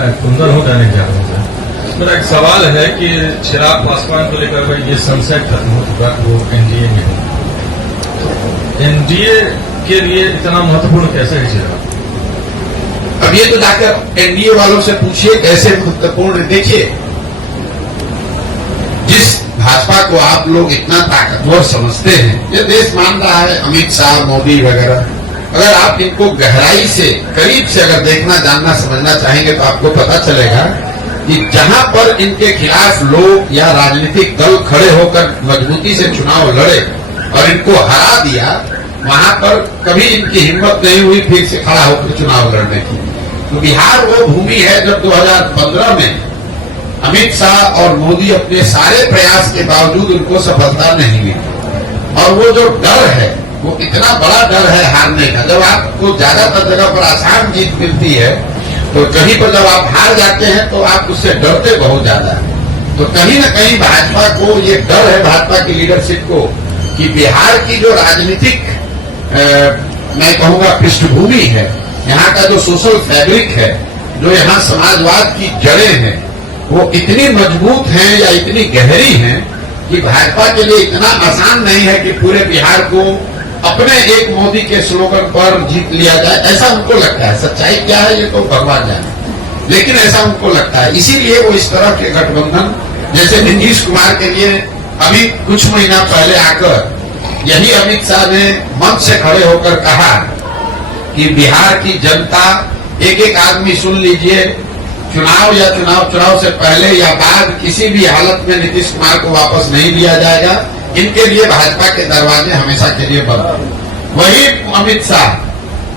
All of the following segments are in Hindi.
मैं कुंदन हूँ दैनिक जागरण से। मेरा एक सवाल है कि चिराग पासवान को लेकर भाई ये संशय खत्म हो चुका वो एनडीए में हो, एनडीए के लिए इतना महत्वपूर्ण कैसे है चिराग? अब ये तो जाकर एनडीए वालों से पूछिए कैसे महत्वपूर्ण। देखिए, जिस भाजपा को आप लोग इतना ताकतवर समझते हैं, ये देश मान रहा है, अमित शाह, मोदी वगैरह, अगर आप इनको गहराई से, करीब से अगर देखना, जानना, समझना चाहेंगे तो आपको पता चलेगा कि जहां पर इनके खिलाफ लोग या राजनीतिक दल खड़े होकर मजबूती से चुनाव लड़े और इनको हरा दिया, वहां पर कभी इनकी हिम्मत नहीं हुई फिर से खड़ा होकर चुनाव लड़ने की। तो बिहार वो भूमि है जब 2015 में अमित शाह और मोदी अपने सारे प्रयास के बावजूद उनको सफलता नहीं मिली। और वो जो डर है, वो इतना बड़ा डर है हारने का। जब आपको ज्यादातर जगह पर आसान जीत मिलती है तो कहीं पर जब आप हार जाते हैं तो आप उससे डरते बहुत ज्यादा है। तो कहीं न कहीं भाजपा को ये डर है, भाजपा की लीडरशिप को, कि बिहार की जो राजनीतिक मैं कहूंगा पृष्ठभूमि है, यहाँ का जो सोशल फैब्रिक है, जो यहाँ समाजवाद की जड़ें हैं, वो इतनी मजबूत हैं या इतनी गहरी हैं कि भाजपा के लिए इतना आसान नहीं है कि पूरे बिहार को अपने एक मोदी के स्लोगन पर जीत लिया जाए। ऐसा उनको लगता है। सच्चाई क्या है ये तो भगवान जाने, लेकिन ऐसा उनको लगता है। इसीलिए वो इस तरह के गठबंधन, जैसे नीतीश कुमार के लिए अभी कुछ महीना पहले आकर यही अमित शाह ने मंच से खड़े होकर कहा कि बिहार की जनता, एक एक आदमी सुन लीजिए, चुनाव से पहले या बाद किसी भी हालत में नीतीश कुमार को वापस नहीं लिया जाएगा। इनके लिए भाजपा के दरवाजे हमेशा के लिए बंद। वही अमित शाह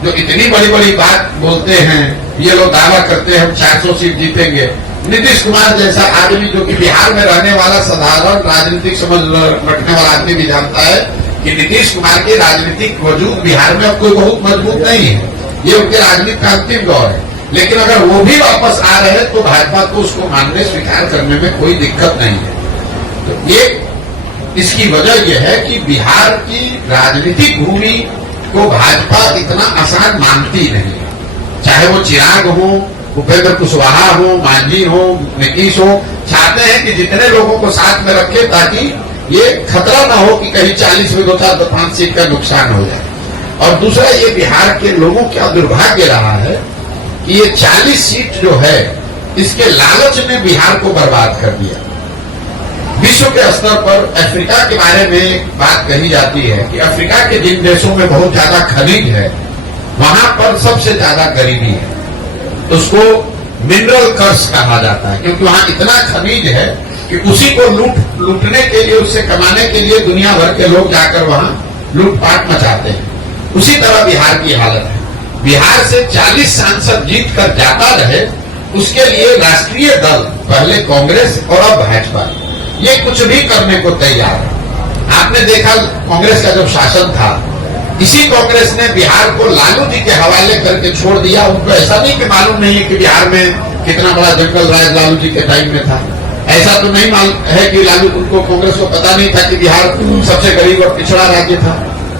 जो इतनी बड़ी बड़ी बात बोलते हैं, ये लोग दावा करते हैं हम 400 सीट जीतेंगे। नीतीश कुमार जैसा आदमी जो कि बिहार में रहने वाला साधारण राजनीतिक समझ रखने वाला आदमी भी जानता है कि नीतीश कुमार के राजनीतिक वजूद बिहार में अब कोई बहुत मजबूत नहीं है। ये उनके राजनीति का अंतिम दौर है। लेकिन अगर वो भी वापस आ रहे हैं तो भाजपा को उसको मानने, स्वीकार करने में कोई दिक्कत नहीं है। तो ये इसकी वजह यह है कि बिहार की राजनीतिक भूमि को भाजपा इतना आसान मानती नहीं है। चाहे वो चिराग हो, उपेंद्र कुशवाहा हो, मांझी हो, नीतीश हो, चाहते हैं कि जितने लोगों को साथ में रखे ताकि ये खतरा ना हो कि कहीं 40 में 2-4-5 सीट का नुकसान हो जाए। और दूसरा, ये बिहार के लोगों का दुर्भाग्य रहा है कि ये 40 सीट जो है, इसके लालच ने बिहार को बर्बाद कर दिया। विश्व के स्तर पर अफ्रीका के बारे में बात कही जाती है कि अफ्रीका के जिन देशों में बहुत ज्यादा खनिज है, वहां पर सबसे ज्यादा गरीबी है। उसको मिनरल कर्स कहा जाता है, क्योंकि वहां इतना खनिज है कि उसी को लूटने के लिए, उससे कमाने के लिए दुनिया भर के लोग जाकर वहां लूटपाट मचाते हैं। उसी तरह बिहार की हालत है। बिहार से 40 सांसद जीत कर जाता रहे, उसके लिए राष्ट्रीय दल, पहले कांग्रेस और अब भाजपा, ये कुछ भी करने को तैयार है। आपने देखा कांग्रेस का जब शासन था, इसी कांग्रेस ने बिहार को लालू जी के हवाले करके छोड़ दिया। उनको ऐसा नहीं कि मालूम नहीं है कि बिहार में कितना बड़ा जंगल राज लालू जी के टाइम में था। ऐसा तो नहीं मालूम है कि लालू, उनको कांग्रेस को पता नहीं था कि बिहार सबसे गरीब और पिछड़ा राज्य था।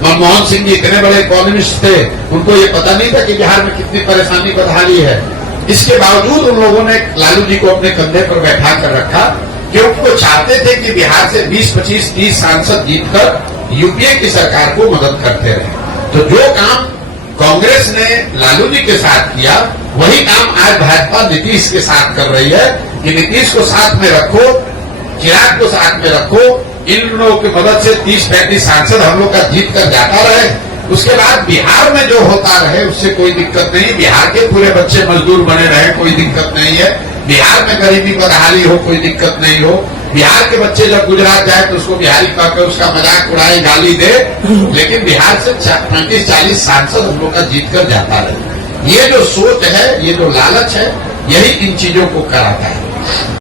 मनमोहन सिंह जी इतने बड़े इकोनॉमिस्ट थे, उनको ये पता नहीं था कि बिहार में कितनी परेशानी बदहाली है। इसके बावजूद उन लोगों ने लालू जी को अपने कंधे पर बैठा कर रखा, क्योंकि वो चाहते थे कि बिहार से 20, 25, 30 सांसद जीतकर यूपीए की सरकार को मदद करते रहे। तो जो काम कांग्रेस ने लालू जी के साथ किया, वही काम आज भाजपा नीतीश के साथ कर रही है कि नीतीश को साथ में रखो, चिराग को साथ में रखो, इन लोगों की मदद से 30-35 सांसद हम लोग का जीत कर जाता रहे। उसके बाद बिहार में जो होता रहे उससे कोई दिक्कत नहीं। बिहार के पूरे बच्चे मजदूर बने रहे, कोई दिक्कत नहीं है। बिहार में गरीबी बदहाली हो, कोई दिक्कत नहीं हो। बिहार के बच्चे जब गुजरात जाए तो उसको बिहारी कहकर उसका मजाक उड़ाए, गाली दे, लेकिन बिहार से 35-40 सांसद हम लोग का जीत कर जाता रहे। ये जो सोच है, ये जो लालच है, यही इन चीजों को कराता है।